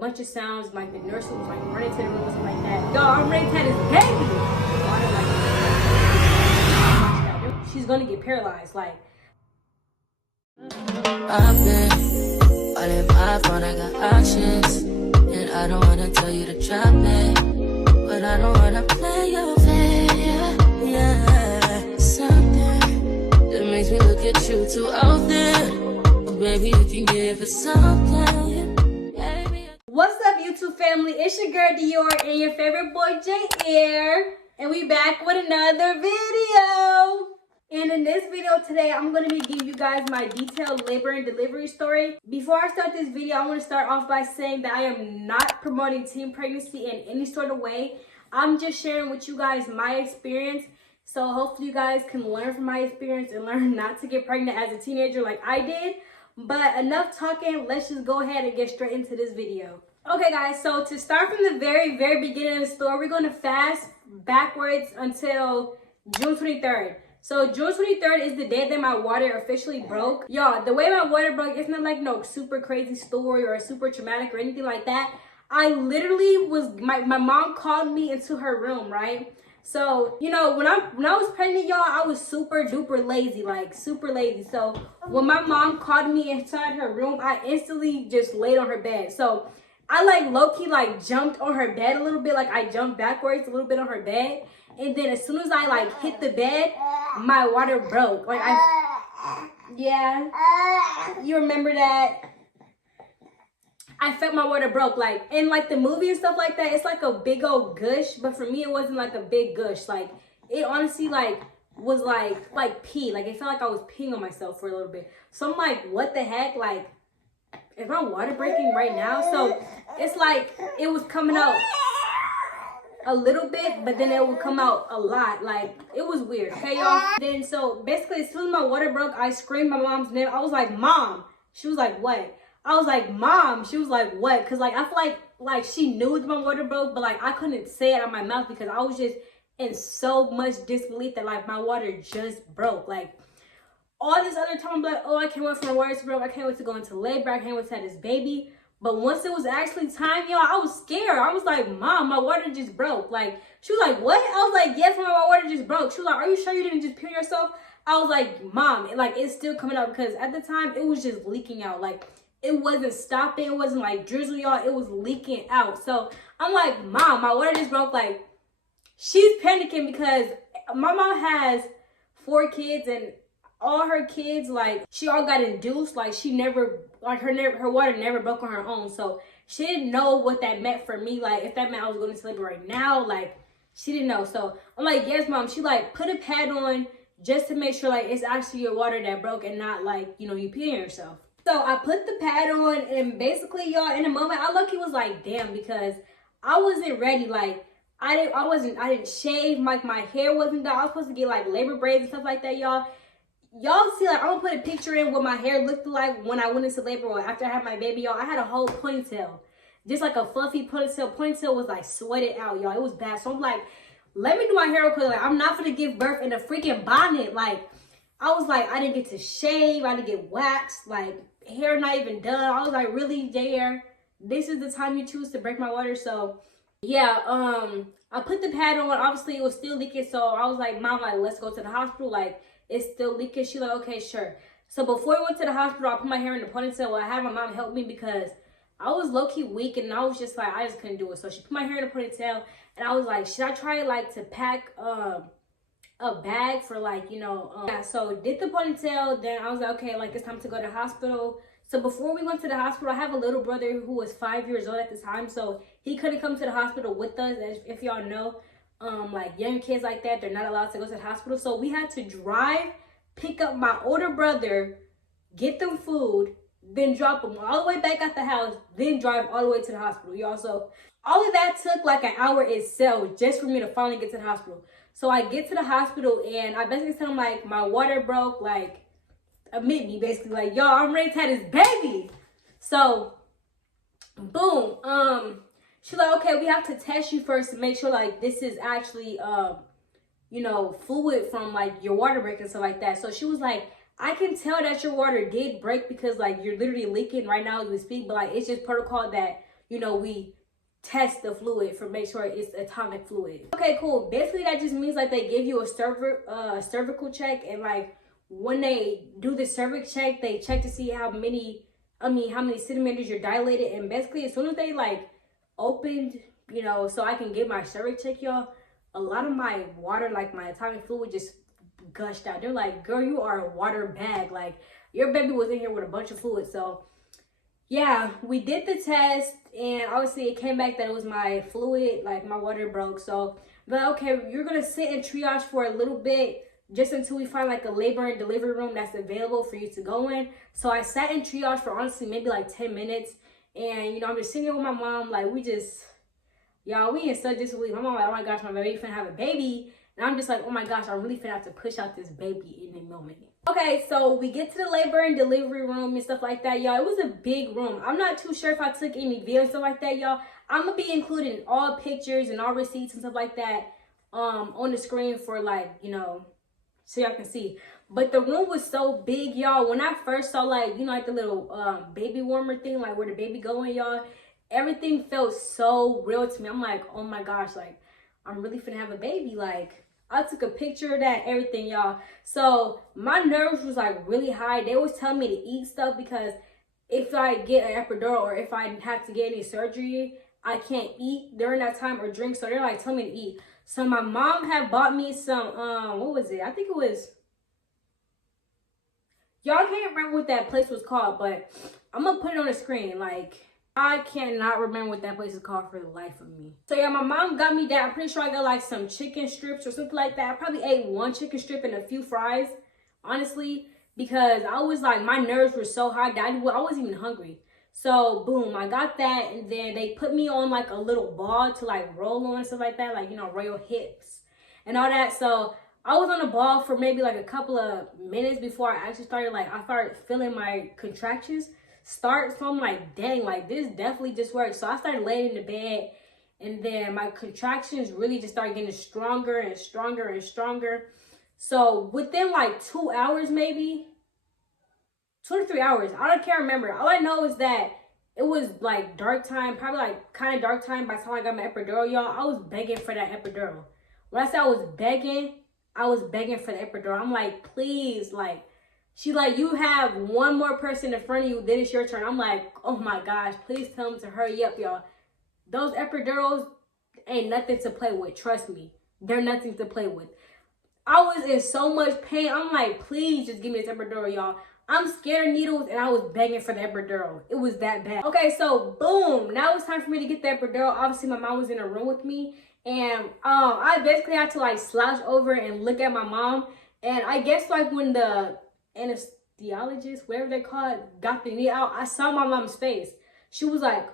bunch of sounds, like the nurse was like running to the room or something like that. Yo, I'm ready to have this baby. Like, she's gonna get paralyzed. Like, I've been all in my phone, I got options, and I don't wanna tell you to drop it, but I don't wanna play your fair. Yeah, something that makes me look at you too often. But baby, you can give it something. What's up, YouTube family? It's your girl Dior and your favorite boy Jay here, and we back with another video. And in this video today, I'm going to be giving you guys my detailed labor and delivery story. Before I start this video, I want to start off by saying that I am not promoting teen pregnancy in any sort of way. I'm just sharing with you guys my experience. So hopefully you guys can learn from my experience and learn not to get pregnant as a teenager like I did. But enough talking, let's just go ahead and get straight into this video. Okay guys, so to start from the very beginning of the story, we're going to fast backwards until June 23rd. So June 23rd is the day that my water officially broke. Y'all, the way my water broke, it's not like no super crazy story or super traumatic or anything like that. I literally was, my mom called me into her room, right? So, you know, when I was pregnant, y'all, I was super duper lazy, like super lazy. So when my mom called me inside her room, I instantly just laid on her bed. So I like low-key like jumped on her bed a little bit, like I jumped backwards a little bit on her bed. And then as soon as I like hit the bed, my water broke. Like yeah, you remember that? I felt my water broke. Like in like the movie and stuff like that, it's like a big old gush. But for me, it wasn't like a big gush. Like it honestly like was like pee. Like it felt like I was peeing on myself for a little bit. So I'm like, what the heck? Like, is my water breaking right now? So it's like it was coming out a little bit, but then it would come out a lot. Like it was weird. Okay, y'all. Then so basically, as soon as my water broke, I screamed my mom's name. I was like, Mom. She was like, what? I was like, Mom. She was like, what? Because like I feel like she knew that my water broke, but like I couldn't say it out of my mouth because I was just in so much disbelief that like my water just broke. Like all this other time, I'm like, oh, I can't wait for my water to broke. I can't wait to go into labor. I can't wait to have this baby. But once it was actually time, y'all, I was scared. I was like, Mom, my water just broke. Like, she was like, what? I was like, yes, my water just broke. She was like, are you sure you didn't just pee yourself? I was like, Mom, like, it's still coming out because at the time, it was just leaking out. Like, it wasn't stopping. It wasn't like drizzle, y'all. It was leaking out. So I'm like, Mom, my water just broke. Like, she's panicking because my mom has 4 kids and all her kids, like, she all got induced. Like, she never, like, her water never broke on her own. So she didn't know what that meant for me. Like, if that meant I was going to labor right now, like, she didn't know. So I'm like, yes, Mom. She like put a pad on just to make sure like it's actually your water that broke and not like, you know, you peeing yourself. So I put the pad on and basically, y'all, in a moment, I lucky was like, damn, because I wasn't ready. Like, I didn't shave. Like, my hair wasn't done. I was supposed to get like labor braids and stuff like that, y'all. Y'all see, like, I'm gonna put a picture in what my hair looked like when I went into labor or after I had my baby, y'all. I had a whole ponytail, just like a fluffy ponytail. Ponytail was like sweated out, y'all. It was bad. So I'm like, let me do my hair real quick. Like, I'm not gonna give birth in a freaking bonnet. Like, I was like, I didn't get to shave. I didn't get waxed. Like, hair not even done. I was like, really, JR? This is the time you choose to break my water? So yeah, I put the pad on. Obviously, it was still leaking. So I was like, Mom, like, let's go to the hospital. Like, it's still leaking. She's like, okay, sure. So before we went to the hospital, I put my hair in the ponytail. Well, I had my mom help me because I was low-key weak and I was just like, I just couldn't do it. So she put my hair in a ponytail and I was like, should I try like to pack a bag for like, you know, yeah, so did the ponytail. Then I was like, okay, like it's time to go to the hospital. So before we went to the hospital, I have a little brother who was 5 years old at the time. So he couldn't come to the hospital with us, if y'all know. Like young kids like that, they're not allowed to go to the hospital. So we had to drive, pick up my older brother, get them food, then drop them all the way back at the house, then drive all the way to the hospital, y'all. So all of that took like an hour itself just for me to finally get to the hospital. So I get to the hospital and I basically tell them like my water broke, like admit me basically, like, y'all, I'm ready to have this baby. So boom, she's like, okay, we have to test you first to make sure like this is actually you know, fluid from like your water break and stuff like that. So she was like, I can tell that your water did break because like you're literally leaking right now as we speak, but like it's just protocol that we test the fluid for make sure it's atomic fluid. Okay, cool. Basically, that just means like they give you a cervical check, and like when they do the cervix check, they check to see how many centimeters you're dilated. And basically, as soon as they like opened, so I can get my cervix check, y'all, a lot of my water, like my atomic fluid, just gushed out. They're like, girl, you are a water bag. Like, your baby was in here with a bunch of fluid. So yeah, we did the test, and obviously it came back that it was my fluid, like my water broke. So, but okay, you're gonna sit in triage for a little bit, just until we find like a labor and delivery room that's available for you to go in. So I sat in triage for honestly maybe like 10 minutes, and I'm just sitting here with my mom, like we in such disbelief. My mom like, oh my gosh, my baby finna have a baby. And I'm just like, oh my gosh, I really finna have to push out this baby in a moment. Okay, so we get to the labor and delivery room and stuff like that, y'all. It was a big room. I'm not too sure if I took any video and stuff like that, y'all. I'm gonna be including all pictures and all receipts and stuff like that on the screen for like, so y'all can see. But the room was so big, y'all. When I first saw like, like the little baby warmer thing, like where the baby going, y'all, everything felt so real to me. I'm like, oh my gosh, like I'm really finna have a baby. Like, I took a picture of that, everything, y'all. So my nerves was like really high. They was telling me to eat stuff because if I get an epidural or if I have to get any surgery, I can't eat during that time or drink. So they're like telling me to eat. So my mom had bought me some, what was it? I think it was, y'all can't remember what that place was called, but I'm gonna put it on the screen. Like, I cannot remember what that place is called for the life of me. So yeah, my mom got me that. I'm pretty sure I got like some chicken strips or something like that. I probably ate one chicken strip and a few fries, honestly, because I was like, my nerves were so high that I wasn't even hungry. So boom, I got that, and then they put me on like a little ball to like roll on and stuff like that, like roll hips and all that. So I was on the ball for maybe like a couple of minutes before I actually started feeling my contractions start. So I'm like, dang, like this definitely just worked. So I started laying in the bed, and then my contractions really just started getting stronger and stronger and stronger. So within like 2 hours, maybe 2 to 3 hours, I can't remember. All I know is that it was like dark time, probably like kind of dark time by the time I got my epidural, y'all. I was begging for that epidural. When I said I was begging for the epidural. I'm like, please, like, she's like, you have one more person in front of you, then it's your turn. I'm like, oh my gosh, please tell them to hurry up, y'all. Those epidurals ain't nothing to play with. Trust me, they're nothing to play with. I was in so much pain. I'm like, please just give me this epidural, y'all. I'm scared of needles, and I was begging for the epidural. It was that bad. Okay, so boom, now it's time for me to get the epidural. Obviously, my mom was in a room with me, and I basically had to like slouch over and look at my mom. And I guess like when the anesthesiologist, whatever they call it, got the needle out, I saw my mom's face. She was like,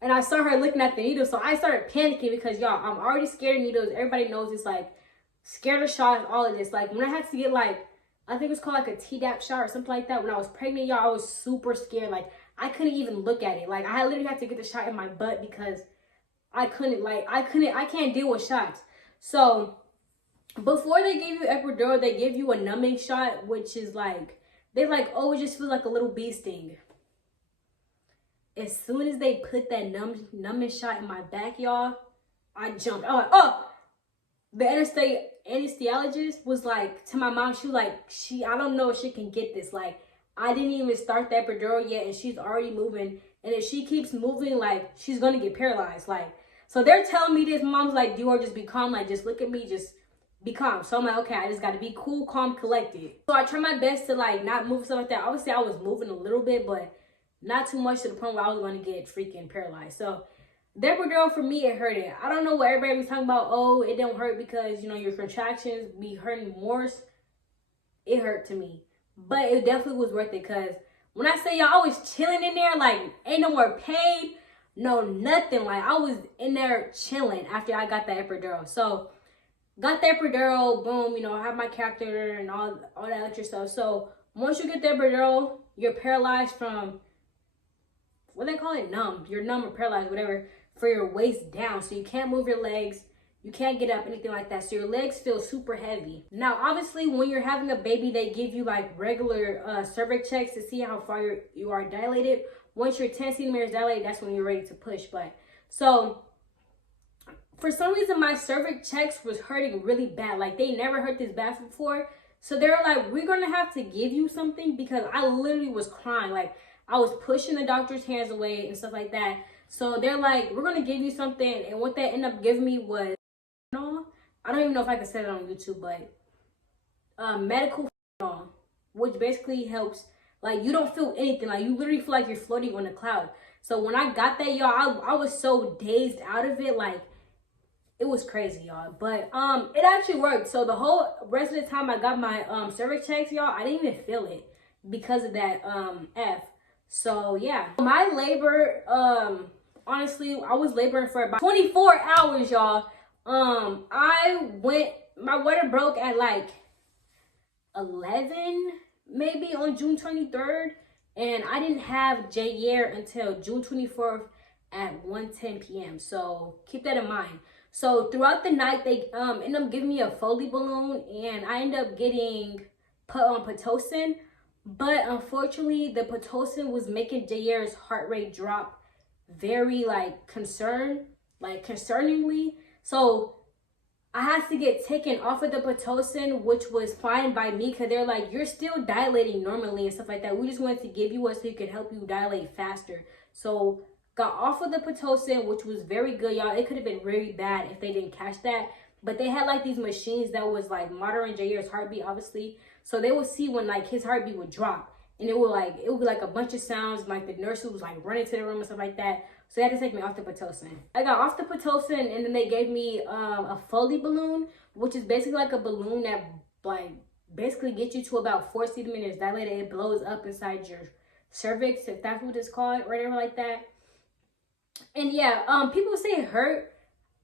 and I saw her looking at the needle, so I started panicking because, y'all, I'm already scared of needles. Everybody knows it's like scared of shots, all of this. Like when I had to get like, I think it's called like a Tdap shot or something like that. When I was pregnant, y'all, I was super scared. Like I couldn't even look at it. Like I literally had to get the shot in my butt because I can't deal with shots. So before they give you epidural, they give you a numbing shot, which is like, they're like, oh, it just feels like a little bee sting. As soon as they put that numbing shot in my back, y'all, I jumped. I was like, oh! The anesthesiologist was like, to my mom, she was like, I don't know if she can get this. Like, I didn't even start the epidural yet, and she's already moving. And if she keeps moving, like, she's going to get paralyzed. Like, so they're telling me this. Mom's like, Dior, just be calm. Like, just look at me. Just be calm. So I'm like, okay, I just got to be cool, calm, collected. So I try my best to, like, not move stuff like that. Obviously, I was moving a little bit, but not too much to the point where I was going to get freaking paralyzed. So the epidural, for me, it hurted. I don't know what everybody was talking about. Oh, it don't hurt because, your contractions be hurting more. It hurt to me. But it definitely was worth it because when I say y'all, I was chilling in there. Like, ain't no more pain. No, nothing. Like, I was in there chilling after I got that epidural. So, got the epidural. Boom, I have my catheter and all that extra stuff. So, once you get the epidural, you're paralyzed from, what they call it? Numb. You're numb or paralyzed, whatever, for your waist down. So you can't move your legs. You can't get up, anything like that. So your legs feel super heavy. Now, obviously, when you're having a baby, they give you like regular cervix checks to see how far you are dilated. once you're 10 centimeters dilated, that's when you're ready to push. But so for some reason, my cervix checks was hurting really bad. Like, they never hurt this bad before. So they were like, we're going to have to give you something, because I literally was crying. Like, I was pushing the doctor's hands away and stuff like that. So they're like, we're going to give you something. And what they ended up giving me was, I don't even know if I can say it on YouTube, but medical, which basically helps. Like, you don't feel anything. Like, you literally feel like you're floating on a cloud. So when I got that, y'all, I was so dazed out of it. Like, it was crazy, y'all. But it actually worked. So the whole rest of the time I got my cervix checks, y'all, I didn't even feel it because of that F. So yeah, my labor, honestly, I was laboring for about 24 hours, y'all. My water broke at like 11 maybe on June 23rd, and I didn't have Jair until June 24th at 1:10 p.m. So keep that in mind. So throughout the night, they ended up giving me a Foley balloon, and I ended up getting put on Pitocin. But unfortunately, the Pitocin was making Jair's heart rate drop very concerningly. So I had to get taken off of the Pitocin, which was fine by me, because they're like, you're still dilating normally and stuff like that. We just wanted to give you one so you could help you dilate faster. So got off of the Pitocin, which was very good, y'all. It could have been really bad if they didn't catch that. But they had like these machines that was like monitoring Jair's heartbeat, obviously. So they would see when like his heartbeat would drop. And it would be like a bunch of sounds. Like the nurses was like running to the room and stuff like that. So they had to take me off the Pitocin. I got off the Pitocin, and then they gave me a Foley balloon, which is basically like a balloon that like basically gets you to about 4 centimeters dilated. It blows up inside your cervix, if that's what it's called, or whatever like that. And yeah, people say it hurt.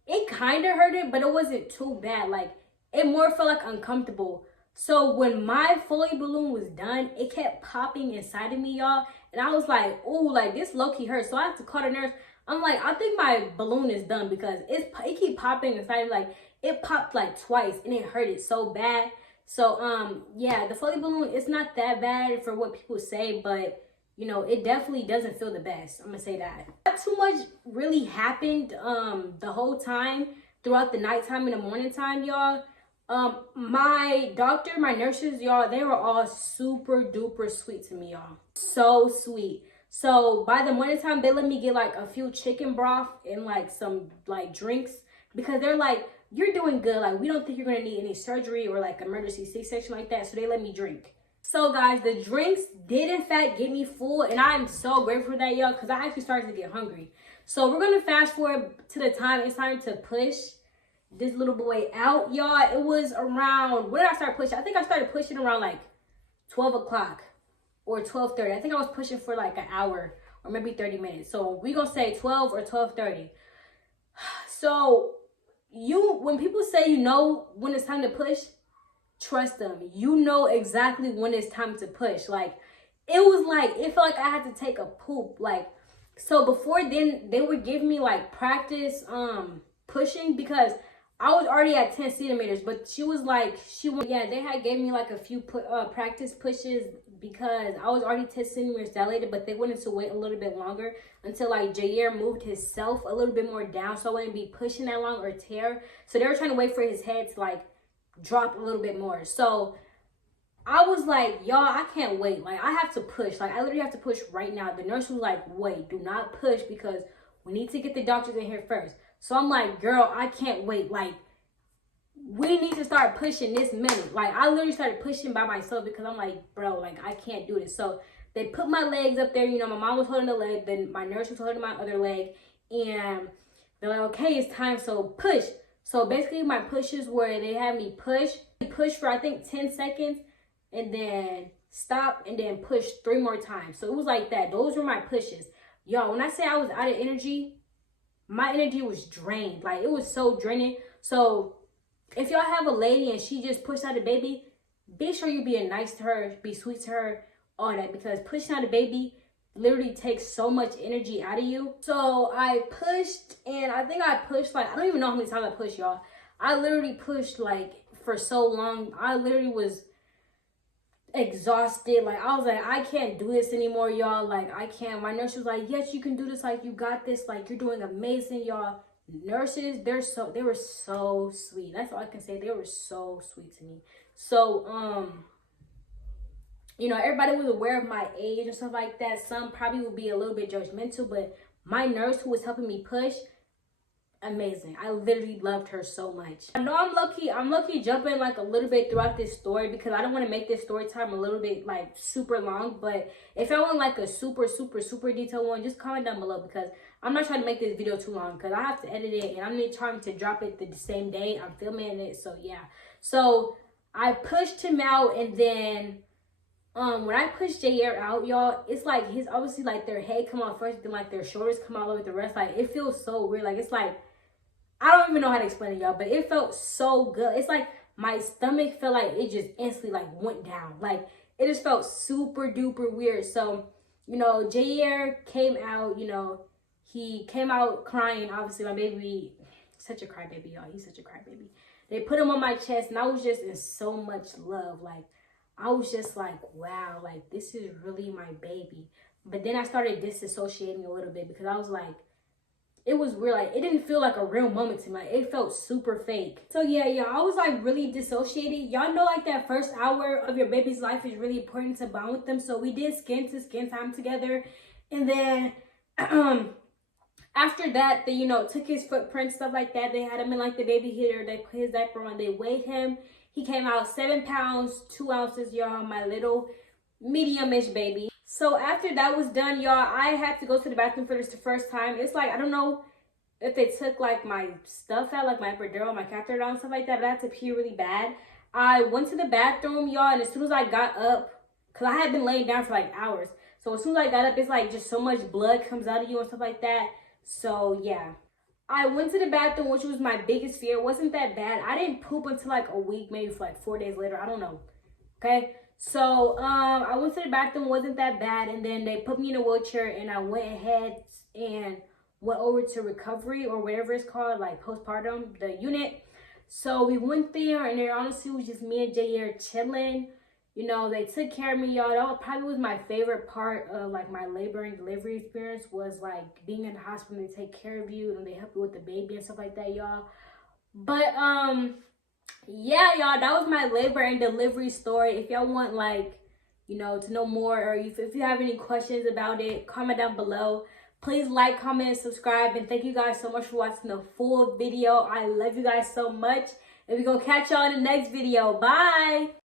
It kind of hurted, but it wasn't too bad. Like, it more felt like uncomfortable. So when my Foley balloon was done, it kept popping inside of me, y'all. And I was like, ooh, like this low-key hurts. So I had to call the nurse. I'm like, I think my balloon is done, because it keep popping inside of me. Like, it popped like twice, and it hurted so bad. So yeah, the Foley balloon, it's not that bad for what people say, but you know, it definitely doesn't feel the best. I'm gonna say that. Not too much really happened the whole time, throughout the nighttime and the morning time, y'all. My doctor, my nurses, y'all, they were all super duper sweet to me, y'all. So sweet. So by the morning time, they let me get like a few chicken broth and like some like drinks, because they're like, you're doing good. Like, we don't think you're gonna need any surgery or like emergency C-section like that. So they let me drink. So guys, the drinks did in fact get me full, and I'm so grateful for that, y'all, because I actually started to get hungry. So we're gonna fast forward to the time it's time to push this little boy out, y'all. It was around, when did I start pushing? I think I started pushing around like 12 o'clock or 12:30. I think I was pushing for like an hour or maybe 30 minutes. So we gonna say 12 or 12:30. So when people say you know when it's time to push, trust them. You know exactly when it's time to push. Like, it felt like I had to take a poop. Like, so before then, they would give me like practice pushing, because I was already at 10 centimeters, but they had gave me like a few practice pushes, because I was already 10 centimeters dilated, but they wanted to wait a little bit longer until like Jair moved himself a little bit more down, so I wouldn't be pushing that long or tear. So they were trying to wait for his head to like drop a little bit more. So I was like, y'all, I can't wait. Like, I have to push. Like, I literally have to push right now. The nurse was like, wait, do not push, because we need to get the doctors in here first. So I'm like, girl, I can't wait. Like, we need to start pushing this minute. Like, I literally started pushing by myself, because I'm like, bro, like, I can't do this. So they put my legs up there. You know, my mom was holding the leg, then my nurse was holding my other leg, and they're like, okay, it's time, so push. So basically my pushes were, they had me push for I think 10 seconds, and then stop, and then push 3 more times. So it was like that. Those were my pushes. Y'all, when I say I was out of energy, my energy was drained. Like, it was so draining. So if y'all have a lady and she just pushed out a baby, be sure you be nice to her, be sweet to her, all that, because pushing out a baby literally takes so much energy out of you. So I pushed, and I think I pushed like, I don't even know how many times I pushed, y'all. I literally pushed like for so long. I literally was exhausted. Like, I was like, I can't do this anymore, y'all. Like, I can't. My nurse was like, yes, you can do this. Like, you got this. Like, you're doing amazing, y'all. Nurses, they were so sweet. That's all I can say. They were so sweet to me. So, you know, everybody was aware of my age and stuff like that. Some probably would be a little bit judgmental, but my nurse who was helping me push, amazing. I literally loved her so much. I know I'm low-key jumping like a little bit throughout this story because I don't want to make this story time a little bit like super long. But if I want like a super detailed one, just comment down below, because I'm not trying to make this video too long because I have to edit it and I'm not trying to drop it the same day I'm filming it. So yeah, so I pushed him out, and then when I pushed Jair out, y'all, it's like his obviously like their head come out first, then like their shoulders come out with the rest. Like, it feels so weird. Like, it's like, I don't even know how to explain it, y'all, but it felt so good. It's like my stomach felt like it just instantly like went down. Like, it just felt super duper weird. So, you know, Jair came out, you know, he came out crying. Obviously, my baby, such a crybaby, y'all. He's such a crybaby. They put him on my chest, and I was just in so much love. Like, I was just like, wow, like, this is really my baby. But then I started disassociating a little bit because I was like, it was weird. Like, it didn't feel like a real moment to me. Like, it felt super fake. So yeah, I was like really dissociated. Y'all know, like, that first hour of your baby's life is really important to bond with them. So we did skin to skin time together. And then after that, they, you know, took his footprints, stuff like that. They had him in like the baby heater. They put his diaper on. They weighed him. He came out 7 pounds, 2 ounces, y'all, my little medium-ish baby. So after that was done, y'all, I had to go to the bathroom for this the first time. It's like, I don't know if they took like my stuff out, like my epidural, my catheter out and stuff like that, but I had to pee really bad. I went to the bathroom, y'all, and as soon as I got up, because I had been laying down for like hours. So as soon as I got up, it's like just so much blood comes out of you and stuff like that. So yeah. I went to the bathroom, which was my biggest fear. It wasn't that bad. I didn't poop until like a week, maybe for like 4 days later. I don't know. Okay. So I went to the bathroom, wasn't that bad, and then they put me in a wheelchair, and I went ahead and went over to recovery or whatever it's called, like postpartum, the unit. So we went there, and there honestly was just me and Jair chilling. You know, they took care of me, y'all. That probably was my favorite part of like my labor and delivery experience, was like being in the hospital. They take care of you and they help you with the baby and stuff like that, y'all. But yeah, y'all, that was my labor and delivery story. If y'all want, like, you know, to know more, or if you have any questions about it, comment down below. Please like, comment, and subscribe. And thank you guys so much for watching the full video. I love you guys so much. And we're going to catch y'all in the next video. Bye.